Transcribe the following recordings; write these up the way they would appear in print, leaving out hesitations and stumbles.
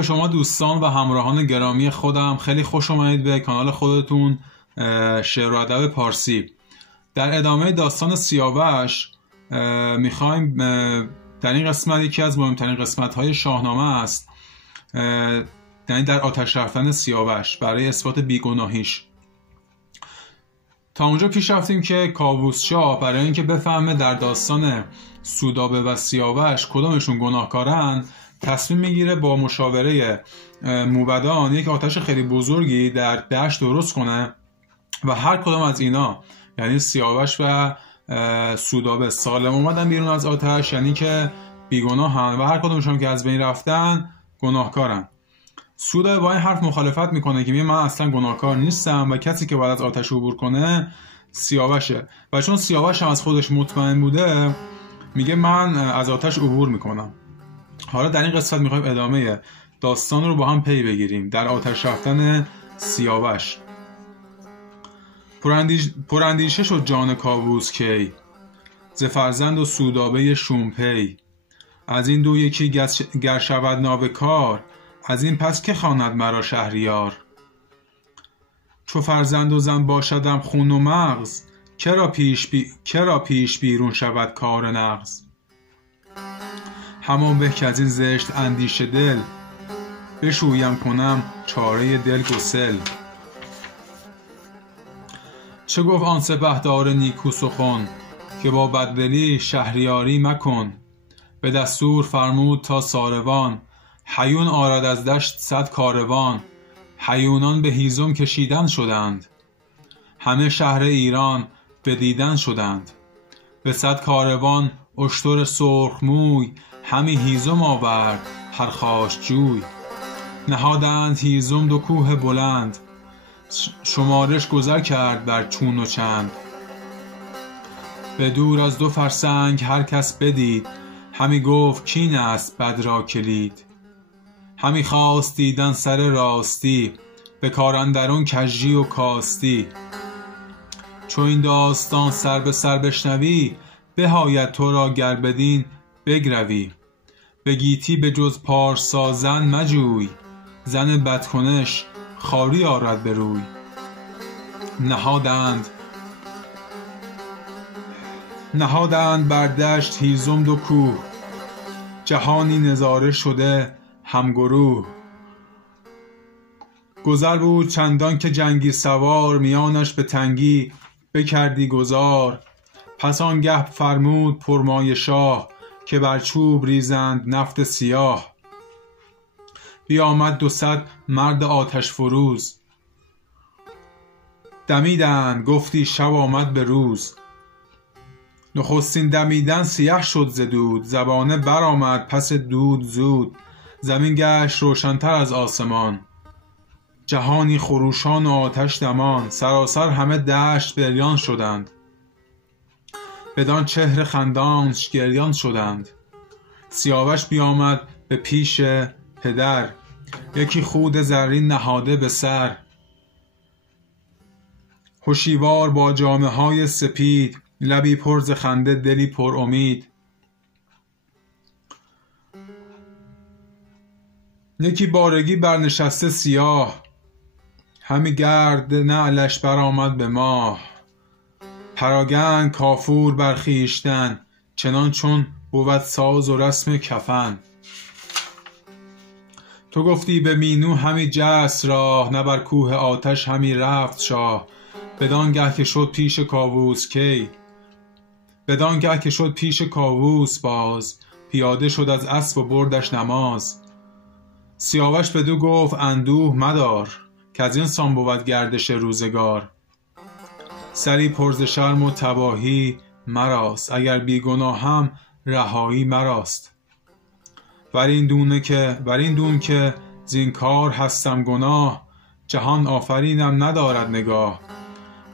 به شما دوستان و همراهان گرامی خودم، خیلی خوش اومدید به کانال خودتون شعر و ادب پارسی. در ادامه داستان سیاوش میخوایم در این قسمت، یکی از مهمترین قسمت‌های شاهنامه است، یعنی در آتش رفتن سیاوش برای اثبات بیگناهیش. تا اونجا پیش رفتیم که کاووس‌شاه برای اینکه بفهمه در داستان سودابه و سیاوش کدامشون گناهکارن، تصمیم میگیره با مشاوره موبدان یک آتش خیلی بزرگی در دشت درست کنه و هر کدام از اینا، یعنی سیاوش و سودابه، سالم اومدن بیرون از آتش، یعنی که بیگناهن و هر کدومشون که از بین رفتن گناهکارن. سودابه با این حرف مخالفت میکنه که من اصلا گناهکار نیستم و کسی که باید از آتش عبور کنه سیاوشه، و چون سیاوش هم از خودش مطمئن بوده میگه من از آتش عبور میکنم. حالا در این قسمت میخوایم ادامه داستان رو با هم پی بگیریم در آتش رفتن سیاوش. پراندیشه شد جان کاووس کی، ز فرزند و سودابه شومپی. از این دو یکی گر شود نابکار، از این پس که خواند مرا شهریار. چو فرزند و زن باشدم خون و مغز، کرا پیش بیرون شود کار نغز. همان به که از این زشت اندیشه دل، بشویم کنم چاره دل گسل. چه گفت آن سپهدار نیکو سخن، که با بددلی شهریاری مکن. به دستور فرمود تا ساروان، هیون آرد از دشت 100 کاروان. هیونان به هیزم کشیدن شدند، همه شهر ایران به دیدن شدند. به 100 کاروان اشتر سرخ موی، همی هیزم آورد هر خاشجوی. نهادند هیزم 2 کوه بلند، شمارش گذر کرد بر چون و چند. به دور از 2 فرسنگ هر کس بدید، همی گفت کین است بد را کلید. همی خواست دیدن سر راستی، به کار اندرون کژی و کاستی. چو این داستان سر به سر بشنوی، بهاید تو را گر بدین بگروی. به گیتی به جز پارسا زن مجوی، زن بدکنش خواری آرد به روی. نهادند بر دشت هیزم 2 کوه، جهانی نظاره شده همگروه. گذر بود چندان که جنگی سوار، میانش به تنگی بکردی گذار. پس آنگه فرمود پرمایه شاه، که بر چوب ریزند نفط سیاه. بیامد 200 مرد آتش فروز، دمیدند گفتی شب آمد به روز. نخستین دمیدن سیه شد ز دود، زبانه برآمد پس دود زود. زمین گشت روشن‌تر از آسمان، جهانی خروشان و آتش دمان. سراسر همه دشت بریان شدند، بدان چهر خندانش گریان شدند. سیاوش بیامد به پیش پدر، یکی خود زرین نهاده به سر. هوشیوار با جامه های سپید، لبی پر ز خنده دلی پر امید. یکی بارگی برنشسته سیاه، همی گرد نعلش برآمد به ماه. پراگند کافور بر خویشتن، چنان چون بود ساز و رسم کفن. تو گفتی به مینو همی جست راه، نه بر کوه آتش همی رفت شاه. بدانگه که شد پیش کاووس کی، بدانگه که شد پیش کاووس باز. پیاده شد از اسب و بردش نماز. سیاوش بدو گفت اندوه مدار، که از این سان بود گردش روزگار. سری پر ز شرم و تباهی مراست، اگر بیگناهم رهایی مراست. ور این دون که زین کار هستم گناه، جهان آفرینم ندارد نگاه.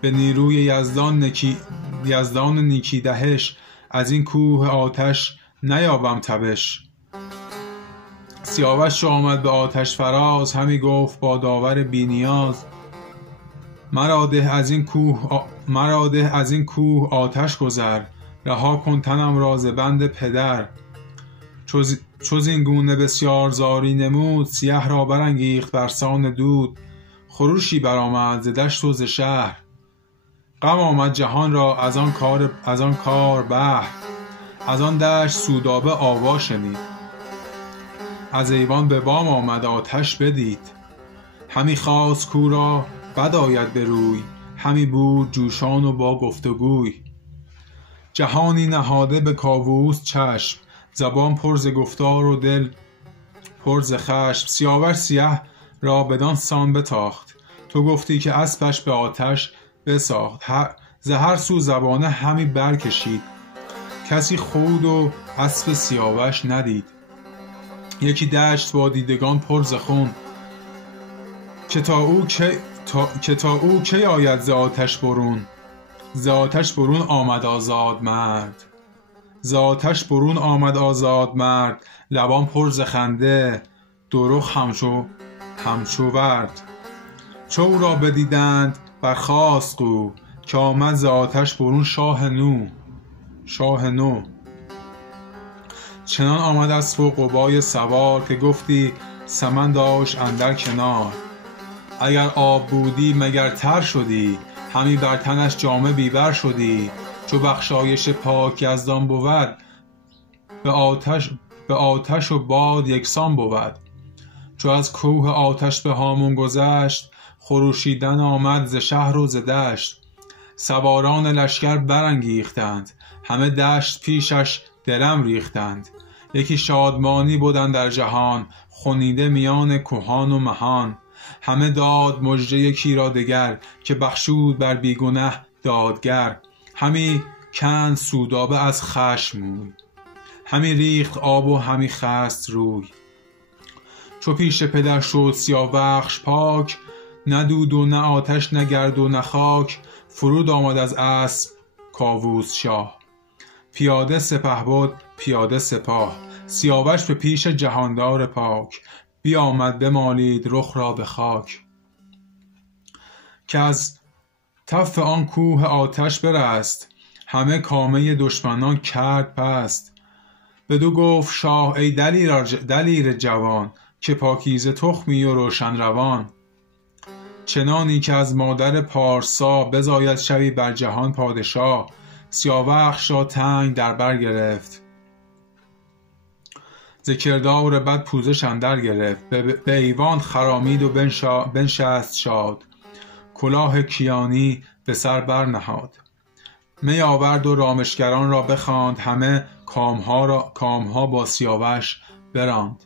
به نیروی یزدان نیکی دهش، از این کوه آتش نیابم تبش. سیاوش آمد به آتش فراز، همی گفت با داور بی نیاز. مرا ده از این کوه آتش گذر، رها کن تنم را ز بند پدر. چوز این گونه بسیار زاری نمود، سیه را برانگیخت برسان دود. خروشی برآمد ز دشت و ز شهر، غم آمد جهان را از آن کار بحر. از آن دشت سودابه آوا شنید، از ایوان به بام آمد آتش بدید. همی خواست کو را بد آید به روی، همی بود جوشان و با گفتگوی. جهانی نهاده به کاووس چشم، زبان پر ز گفتار و دل پر ز خشم. سیاوش سیه را بدان سان بتاخت، تو گفتی که اسبش به آتش بساخت. ز هر سو زبانه همی برکشید، کسی خود و اسب سیاوش ندید. یکی دشت با دیدگان پر ز خون، که تا او کی آید ز آتش برون. ز آتش برون آمد آزاد مرد، ز آتش برون آمد آزاد مرد. لبان پر ز خنده، دو رخ همچو ورد. چو او را بدیدند برخاست او، که آمد ز آتش برون شاه نو. چنان آمد از فوق قبای سوار، که گفتی سمن داشت اندر کنار. اگر آب بودی مگر تر شدی، همی بر تنش جامه بیبر شدی. چو بخشایش پاک یزدان بود، به آتش و باد یکسان بود. چو از کوه آتش به هامون گذشت، خروشیدن آمد ز شهر و ز دشت. سواران لشکر برانگیختند، همه دشت پیشش درم ریختند. یکی شادمانی بودند در جهان، خونیده میان کهان و مهان. همه داد مژده یکی را دگر، که بخشود بر بیگنه دادگر. همی کند سودابه از خشم موی، همی ریخت آب و همی خست روی. چو پیش پدر شد سیاوخش پاک، نه دود و نه آتش نه گرد و نه خاک. فرود آمد از اسب کاووس شاه، پیاده سپهبد پیاده سپاه. سیاوش به پیش جهاندار پاک، بیامد بمالید رخ را به خاک. که از تف آن کوه آتش برست، همه کامه دشمنان کرد پست. بدو گفت شاه ای دلیر جوان، که پاکیزه تخمی و روشن روان. چنانی که از مادر پارسا، بزاید شوی بر جهان پادشاه. سیاوخش را تنگ در بر گرفت، ز کردار بد پوزش اندر گرفت. به ایوان خرامید و بنشست شاد، کلاه کیانی به سر بر نهاد. می آورد و رامشگران را بخواند، همه کامها با سیاوش براند.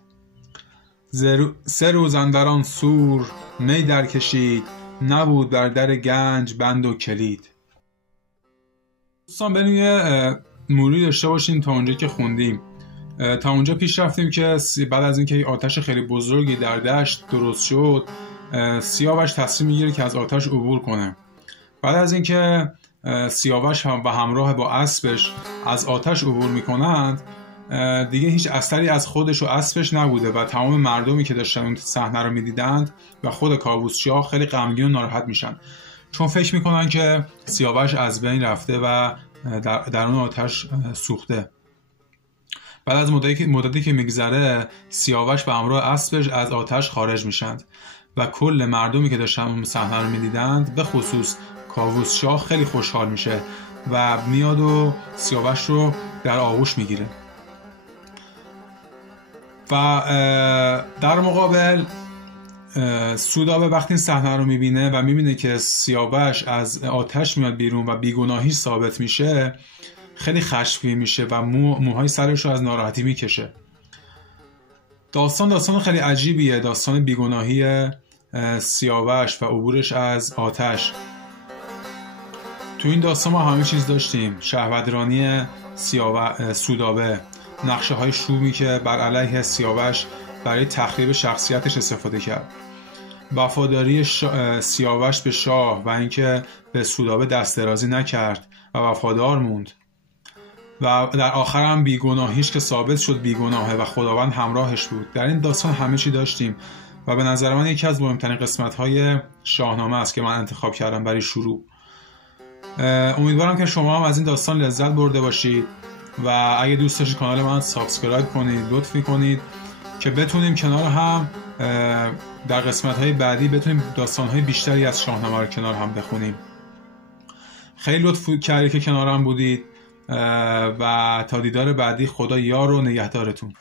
3 روز اندر آن سور می در کشید، نبود بر در گنج بند و کلید. دوستان بریم یه موری داشته باشیم تا اونجا که خوندیم. تا اونجا پیش رفتیم که بعد از اینکه آتش خیلی بزرگی در دشت درست شد، سیاوش تصمیم میگیره که از آتش عبور کنه. بعد از اینکه سیاوش هم و همراه با اسبش از آتش عبور میکنند، دیگه هیچ اثری از خودش و اسبش نبوده و تمام مردمی که داشتن اون صحنه رو میدیدند و خود کاووس شاه خیلی غمگین و ناراحت میشن، چون فکر میکنن که سیاوش از بین رفته و در اون آتش سوخته. بعد از مدتی که میگذره، سیاوش به همراه اسبش از آتش خارج میشند و کل مردمی که داشتن اون صحنه رو میدیدند، به خصوص کاووس شاه، خیلی خوشحال میشه و میاد و سیاوش رو در آغوش میگیره. و در مقابل سودابه وقتی این صحنه رو میبینه و میبینه که سیاوش از آتش میاد بیرون و بیگناهی ثابت میشه، خیلی خشمگین میشه و موهای سرش رو از ناراحتی میکشه. داستان خیلی عجیبیه، داستان بیگناهی سیاوش و عبورش از آتش. تو این داستان ما همه چیز داشتیم: شهوترانی سودابه، نقشه های شومی که بر علیه سیاوش برای تخریب شخصیتش استفاده کرد، وفاداری سیاوش به شاه و اینکه به سودابه دست درازی نکرد و وفادار موند، و در آخر هم بیگناهیش که ثابت شد بیگناهه و خداوند همراهش بود. در این داستان همه چی داشتیم و به نظر من یکی از مهمترین قسمت‌های شاهنامه است که من انتخاب کردم برای شروع. امیدوارم که شما هم از این داستان لذت برده باشید. و اگه دوست داشتید کانال من سابسکرایب کنید، لطفی کنید که بتونیم کنار هم در قسمت‌های بعدی بتونیم داستان‌های بیشتری از شاهنامه رو کنار هم بخونیم. خیلی لطف کردید که کنارم بودید و تا دیدار بعدی، خدا یار و نگهدارتون.